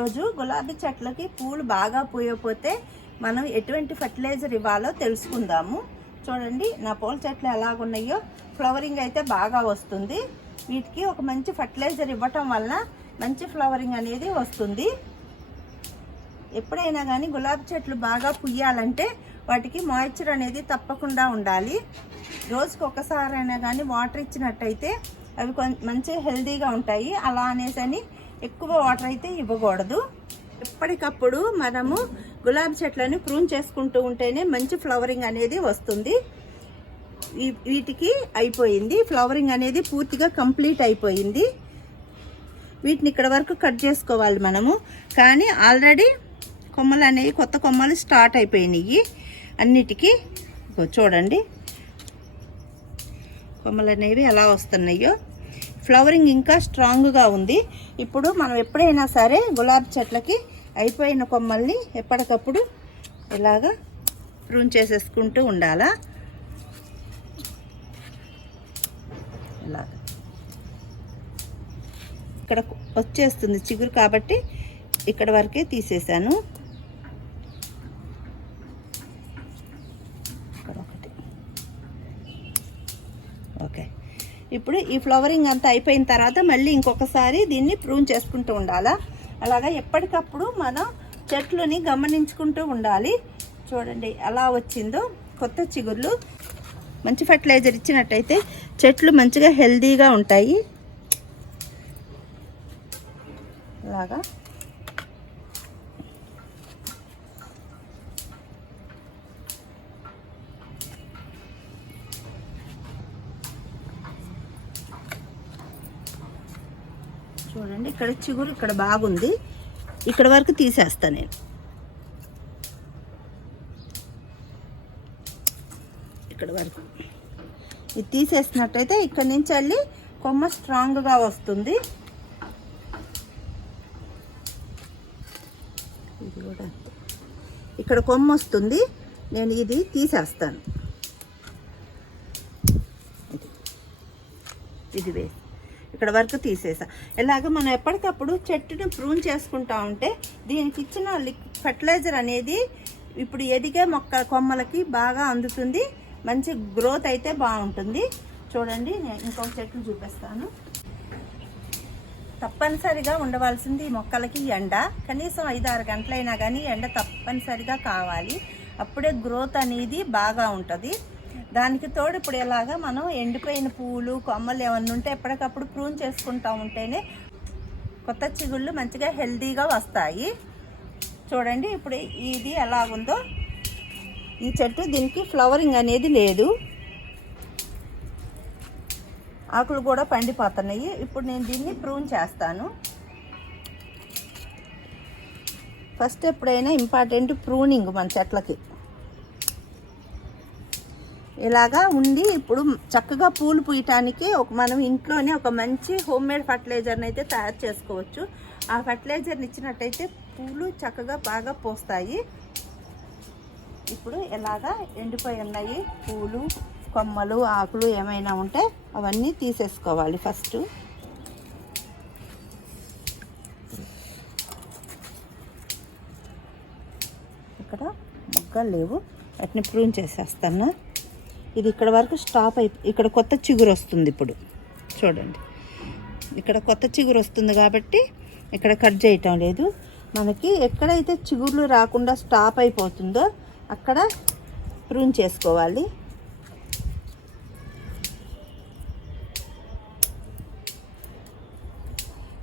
ఈరోజు గులాబీ చెట్లకి పూలు బాగా పూయకపోతే మనం ఎటువంటి ఫర్టిలైజర్ ఇవ్వాలో తెలుసుకుందాము. చూడండి నా పూల చెట్లు ఎలాగున్నాయో. ఫ్లవరింగ్ అయితే బాగా వస్తుంది. వీటికి ఒక మంచి ఫర్టిలైజర్ ఇవ్వటం వలన మంచి ఫ్లవరింగ్ అనేది వస్తుంది. ఎప్పుడైనా కానీ గులాబీ చెట్లు బాగా పుయ్యాలంటే వాటికి మాయిశ్చర్ అనేది తప్పకుండా ఉండాలి. రోజుకి ఒకసారైనా కానీ వాటర్ ఇచ్చినట్టయితే అవి కొంచెం మంచి హెల్దీగా ఉంటాయి. అలా అనేసని ఎక్కువ వాటర్ అయితే ఇవ్వకూడదు. ఎప్పటికప్పుడు మనము గులాబీ చెట్లను ప్రూన్ చేసుకుంటూ ఉంటేనే మంచి ఫ్లవరింగ్ అనేది వస్తుంది. వీటికి అయిపోయింది. ఫ్లవరింగ్ అనేది పూర్తిగా కంప్లీట్ అయిపోయింది. వీటిని ఇక్కడ వరకు కట్ చేసుకోవాలి మనము. కానీ ఆల్రెడీ కొమ్మలు అనేవి కొత్త కొమ్మలు స్టార్ట్ అయిపోయినాయి. అన్నిటికీ చూడండి. కొమ్మలు అనేవి ఎలా వస్తున్నాయో. ఫ్లవరింగ్ ఇంకా స్ట్రాంగ్గా ఉంది. ఇప్పుడు మనం ఎప్పుడైనా సరే గులాబీ చెట్లకి అయిపోయిన కొమ్మల్ని ఎప్పటికప్పుడు ఇలాగా ప్రూన్ చేసేసుకుంటూ ఉండాలా? ఇక్కడ వచ్చేస్తుంది చిగురు కాబట్టి ఇక్కడ వరకే తీసేసాను ఇక్కడ ఒకటి ఓకే ఇప్పుడు ఈ ఫ్లవరింగ్ అంతా అయిపోయిన తర్వాత మళ్ళీ ఇంకొకసారి దీన్ని ప్రూన్ చేసుకుంటూ ఉండాలా? అలాగా ఎప్పటికప్పుడు మనం చెట్లుని గమనించుకుంటూ ఉండాలి. చూడండి ఎలా వచ్చిందో. కొత్త చిగుర్లు. మంచి ఫర్టిలైజర్ ఇచ్చినట్టయితే చెట్లు మంచిగా హెల్దీగా ఉంటాయి. అలాగా. చూడండి. ఇక్కడ చిగురు ఇక్కడ బాగుంది. ఇక్కడ వరకు తీసేస్తా నేను. ఇక్కడ వరకు. ఇది తీసేసినట్టయితే ఇక్కడ నుంచి వెళ్ళి కొమ్మ స్ట్రాంగ్గా వస్తుంది. ఇది కూడా. ఇక్కడ కొమ్మ వస్తుంది. నేను ఇది తీసేస్తాను. ఇది. ఇది వేసి. ఇక్కడ వరకు తీసేసా. ఇలాగ మనం ఎప్పటికప్పుడు చెట్టుని ప్రూన్ చేసుకుంటా ఉంటే దీనికి ఇచ్చిన ఫర్టిలైజర్ అనేది ఇప్పుడు ఎదిగే మొక్క కొమ్మలకి బాగా అందుతుంది. మంచి గ్రోత్ అయితే బాగుంటుంది. చూడండి నేను ఇంకొక చెట్లు చూపిస్తాను. తప్పనిసరిగా ఉండవలసింది ఈ మొక్కలకి ఎండ. కనీసం ఐదు ఆరు గంటలైనా కానీ ఎండ తప్పనిసరిగా కావాలి. అప్పుడే గ్రోత్ అనేది బాగా ఉంటుంది. దానికి తోడు ఇప్పుడు ఇలాగా మనం ఎండిపోయిన పువ్వులు కొమ్మలు ఏమన్నా ఉంటే ఎప్పటికప్పుడు ప్రూన్ చేసుకుంటా ఉంటేనే కొత్త చిగుళ్ళు మంచిగా హెల్తీగా వస్తాయి. చూడండి ఇప్పుడు ఇది ఎలాగుందో. ఈ చెట్టు దీనికి ఫ్లవరింగ్ అనేది లేదు. ఆకులు కూడా పండిపోతున్నాయి. ఇప్పుడు నేను దీన్ని ప్రూన్ చేస్తాను. ఫస్ట్ ఎప్పుడైనా ఇంపార్టెంట్ ప్రూనింగ్ మన చెట్లకి. ఇలాగా ఉండి ఇప్పుడు చక్కగా పూలు పూయటానికి ఒక మనం ఇంట్లోనే ఒక మంచి హోమ్ మేడ్ ఫర్టిలైజర్ని అయితే తయారు చేసుకోవచ్చు. ఆ ఫర్టిలైజర్ని ఇచ్చినట్టయితే పూలు చక్కగా బాగా పోస్తాయి. ఇప్పుడు ఎలాగా ఎండిపోయి ఉన్నాయి పూలు కొమ్మలు ఆకులు ఏమైనా ఉంటే అవన్నీ తీసేసుకోవాలి ఫస్ట్. ఇక్కడ మొగ్గలు లేవు. వాటిని ప్రూన్ చేసేస్తాను. ఇది ఇక్కడ వరకు స్టాప్ అయి ఇక్కడ కొత్త చిగురు వస్తుంది ఇప్పుడు. చూడండి. ఇక్కడ కొత్త చిగురు వస్తుంది కాబట్టి ఇక్కడ కట్ చేయటం లేదు. మనకి ఎక్కడైతే చిగుర్లు రాకుండా స్టాప్ అయిపోతుందో అక్కడ ప్రూన్ చేసుకోవాలి.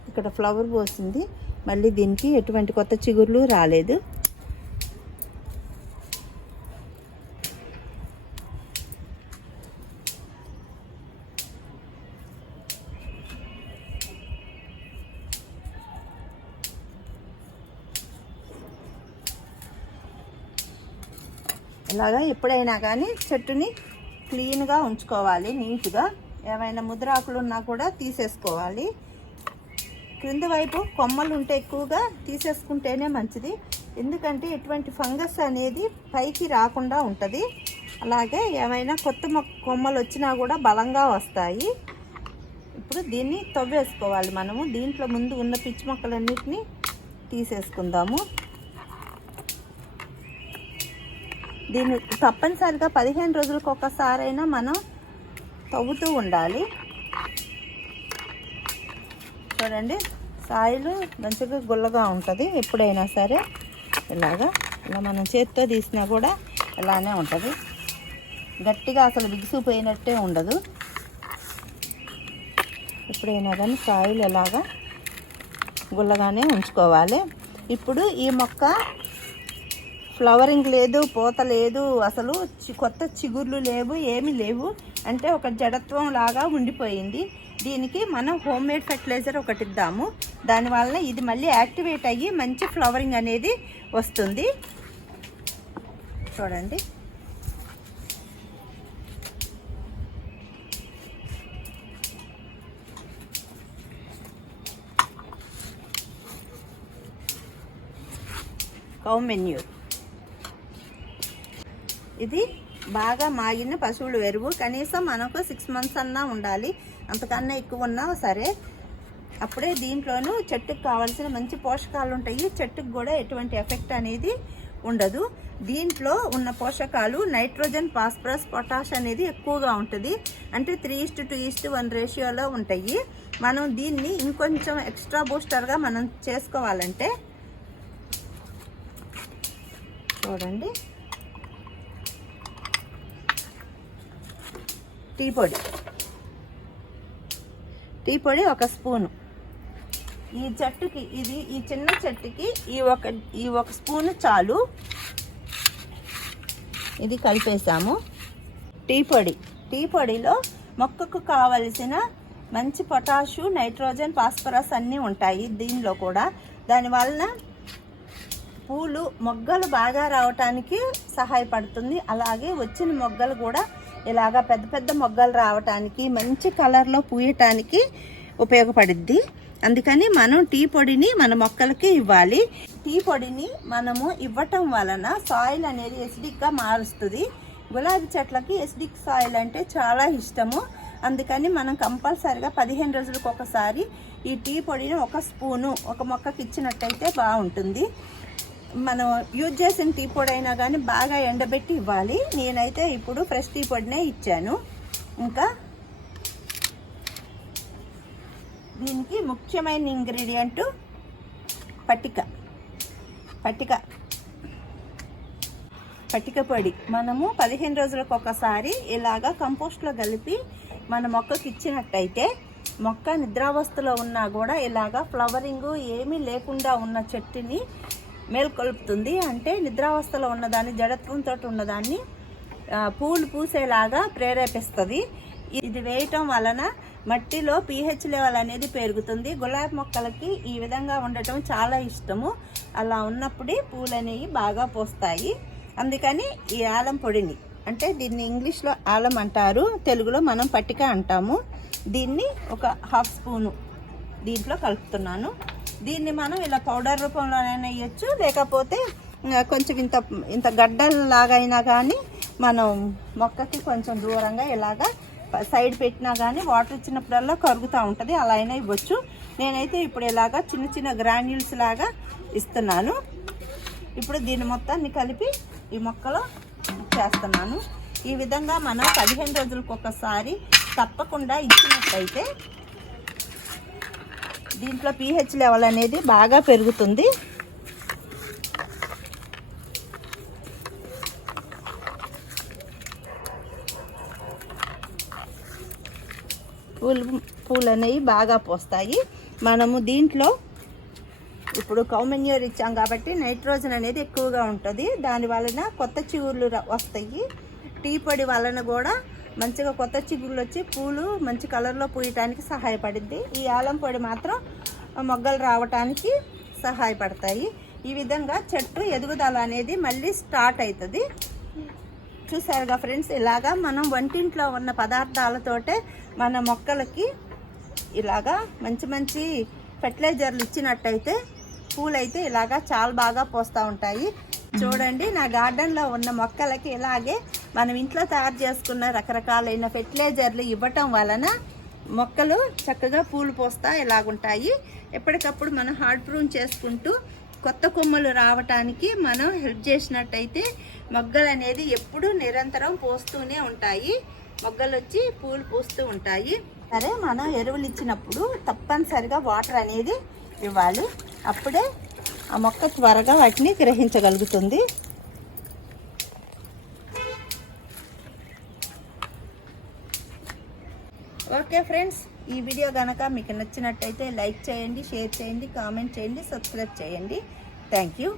ఇక్కడ ఫ్లవర్ పోసింది. మళ్ళీ దీనికి ఎటువంటి కొత్త చిగుర్లు రాలేదు. ఇలాగా ఎప్పుడైనా కానీ చెట్టుని క్లీన్గా ఉంచుకోవాలి నీట్గా. ఏమైనా ముద్రాకులు ఉన్నా కూడా తీసేసుకోవాలి. క్రింద వైపు కొమ్మలు ఉంటే ఎక్కువగా తీసేసుకుంటేనే మంచిది. ఎందుకంటే ఎటువంటి ఫంగస్ అనేది పైకి రాకుండా ఉంటుంది. అలాగే ఏమైనా కొత్త మొక్క కొమ్మలు వచ్చినా కూడా బలంగా వస్తాయి. ఇప్పుడు దీన్ని తవ్వేసుకోవాలి మనము. దీంట్లో ముందు ఉన్న పిచ్చి మొక్కలన్నిటిని తీసేసుకుందాము. దీన్ని తప్పనిసరిగా పదిహేను రోజులకు ఒకసారైనా మనం తవ్వుతూ ఉండాలి. చూడండి సాయిలు మంచిగా గుల్లగా ఉంటుంది ఎప్పుడైనా సరే. ఇలాగా ఇలా మనం చేత్తో తీసినా కూడా ఇలానే ఉంటుంది. గట్టిగా అసలు బిగిసిపోయినట్టే ఉండదు. ఎప్పుడైనా కానీ సాయిలు ఎలాగా గుల్లగానే ఉంచుకోవాలి. ఇప్పుడు ఈ మొక్క ఫ్లవరింగ్ లేదు పూత లేదు అసలు చి- కొత్త చిగుర్లు లేవు ఏమీ లేవు. అంటే ఒక జడత్వం లాగా ఉండిపోయింది. దీనికి మనం హోమ్ మేడ్ ఫెర్టిలైజర్ ఒకటి ఇద్దాము. దానివల్ల ఇది మళ్ళీ యాక్టివేట్ అయ్యి మంచి ఫ్లవరింగ్ అనేది వస్తుంది. చూడండి. Cow manure. ఇది బాగా మాగిన పశువుల ఎరువు. కనీసం మనకు సిక్స్ మంత్స్ అన్నా ఉండాలి. అంతకన్నా ఎక్కువ ఉన్నా సరే అప్పుడే దీంట్లోనూ చెట్టుకు కావాల్సిన మంచి పోషకాలు ఉంటాయి. చెట్టుకు కూడా ఎటువంటి ఎఫెక్ట్ అనేది ఉండదు. దీంట్లో ఉన్న పోషకాలు నైట్రోజన్ ఫాస్ఫరస్ పొటాష్ అనేది ఎక్కువగా ఉంటుంది. అంటే three is to two is to one రేషియోలో ఉంటాయి. మనం దీన్ని ఇంకొంచెం ఎక్స్ట్రా బూస్టర్గా మనం చేసుకోవాలంటే చూడండి. టీ పొడి. టీ పొడి ఒక స్పూను. ఈ చెట్టుకి ఇది ఈ చిన్న చెట్టుకి ఈ ఒక ఈ ఒక స్పూను చాలు. ఇది కలిపేసాము టీ పొడి. టీ పొడిలో మొక్కకు కావలసిన మంచి పొటాషు నైట్రోజన్ ఫాస్ఫరస్ అన్నీ ఉంటాయి దీనిలో కూడా. దానివలన పూలు మొగ్గలు బాగా రావటానికి సహాయపడుతుంది. అలాగే వచ్చిన మొగ్గలు కూడా ఇలాగా పెద్ద పెద్ద మొగ్గలు రావటానికి మంచి కలర్లో పూయటానికి ఉపయోగపడుద్ది. అందుకని మనం టీ పొడిని మన మొక్కలకి ఇవ్వాలి. టీ పొడిని మనము ఇవ్వటం వలన సాయిల్ అనేది ఎసిడిక్గా మారుస్తుంది. గులాబీ చెట్లకి ఎసిడిక్ సాయిల్ అంటే చాలా ఇష్టము. అందుకని మనం కంపల్సరిగా పదిహేను రోజులకు ఒకసారి ఈ టీ పొడిని ఒక స్పూను ఒక మొక్కకి ఇచ్చినట్టయితే బాగుంటుంది. మనం యూజ్ చేసిన టీ పొడి అయినా కానీ బాగా ఎండబెట్టి ఇవ్వాలి. నేనైతే ఇప్పుడు ఫ్రెష్ టీ పొడినే ఇచ్చాను. ఇంకా దీనికి ముఖ్యమైన ఇంగ్రీడియంట్ పట్టిక. పట్టిక. పట్టిక పొడి. మనము పదిహేను రోజులకు ఒకసారి ఇలాగా కంపోస్ట్లో కలిపి మన మొక్కకి ఇచ్చినట్టయితే మొక్క నిద్రావస్థలో ఉన్నా కూడా ఇలాగా ఫ్లవరింగ్ ఏమీ లేకుండా ఉన్న చెట్టుని మేల్కొల్పుతుంది. అంటే నిద్రావస్థలో ఉన్నదాన్ని జడత్వంతో ఉన్నదాన్ని పూలు పూసేలాగా ప్రేరేపిస్తుంది. ఇది వేయటం వలన మట్టిలో పీహెచ్ లెవెల్ అనేది పెరుగుతుంది. గులాబీ మొక్కలకి ఈ విధంగా ఉండటం చాలా ఇష్టము. అలా ఉన్నప్పుడే పూలు అనేవి బాగా పోస్తాయి. అందుకని ఈ ఆలం పొడిని అంటే దీన్ని ఇంగ్లీష్లో ఆలం అంటారు తెలుగులో మనం పట్టిక అంటాము. దీన్ని ఒక హాఫ్ స్పూను దీంట్లో కలుపుతున్నాను. దీన్ని మనం ఇలా పౌడర్ రూపంలోనైనా ఇవ్వచ్చు లేకపోతే కొంచెం ఇంత ఇంత గడ్డల్లాగైనా కానీ మనం మొక్కకి కొంచెం దూరంగా ఇలాగా సైడ్ పెట్టినా కానీ వాటర్ ఇచ్చినప్పుడల్లా కరుగుతూ ఉంటుంది. అలా అయినా ఇవ్వచ్చు. నేనైతే ఇప్పుడు ఇలాగా చిన్న చిన్న గ్రాన్యూల్స్ లాగా ఇస్తున్నాను. ఇప్పుడు దీన్ని మొత్తాన్ని కలిపి ఈ మొక్కలో చేస్తున్నాను. ఈ విధంగా మనం పదిహేను రోజులకు ఒకసారి తప్పకుండా ఇచ్చినట్టయితే దీంట్లో పీహెచ్ లెవెల్ అనేది బాగా పెరుగుతుంది. పూలు పూలు అనేవి బాగా పోస్తాయి. మనము దీంట్లో ఇప్పుడు కౌమెన్యూర్ ఇచ్చాం కాబట్టి నైట్రోజన్ అనేది ఎక్కువగా ఉంటుంది. దాని వలన కొత్త చిగుర్లు వస్తాయి. టీ పొడి వలన కూడా మంచిగా కొత్త చిగుర్లు వచ్చి పూలు మంచి కలర్లో పూయటానికి సహాయపడుద్ది ఈ ఆలం పొడి మాత్రం మొగ్గలు రావటానికి సహాయపడతాయి. ఈ విధంగా చెట్టు ఎదుగుదల అనేది మళ్ళీ స్టార్ట్ అవుతుంది. చూసారుగా ఫ్రెండ్స్ ఇలాగా మనం వంటింట్లో ఉన్న పదార్థాలతోటే మన మొక్కలకి ఇలాగా మంచి మంచి ఫెర్టిలైజర్లు ఇచ్చినట్టయితే పూలైతే ఇలాగా చాలా బాగా పోస్తూ ఉంటాయి. చూడండి నా గార్డెన్లో ఉన్న మొక్కలకి ఇలాగే మనం ఇంట్లో తయారు చేసుకున్న రకరకాలైన ఫెర్టిలైజర్లు ఇవ్వటం వలన మొక్కలు చక్కగా పూలు పోస్తా ఇలాగుంటాయి. ఎప్పటికప్పుడు మనం హార్డ్ ప్రూన్ చేసుకుంటూ కొత్త కొమ్మలు రావటానికి మనం హెల్ప్ చేసినట్టయితే మొగ్గలు అనేది ఎప్పుడూ నిరంతరం పోస్తూనే ఉంటాయి. మొగ్గలు వచ్చి పూలు పూస్తూ ఉంటాయి. సరే మనం ఎరువులు ఇచ్చినప్పుడు తప్పనిసరిగా వాటర్ అనేది ఇవ్వాలి. అప్పుడే ఆ మొక్క త్వరగా వాటిని గ్రహించగలుగుతుంది. ఓకే ఫ్రెండ్స్ ఈ వీడియో కనుక మీకు నచ్చినట్టయితే లైక్ చేయండి షేర్ చేయండి కామెంట్ చేయండి సబ్స్క్రైబ్ చేయండి. Thank you.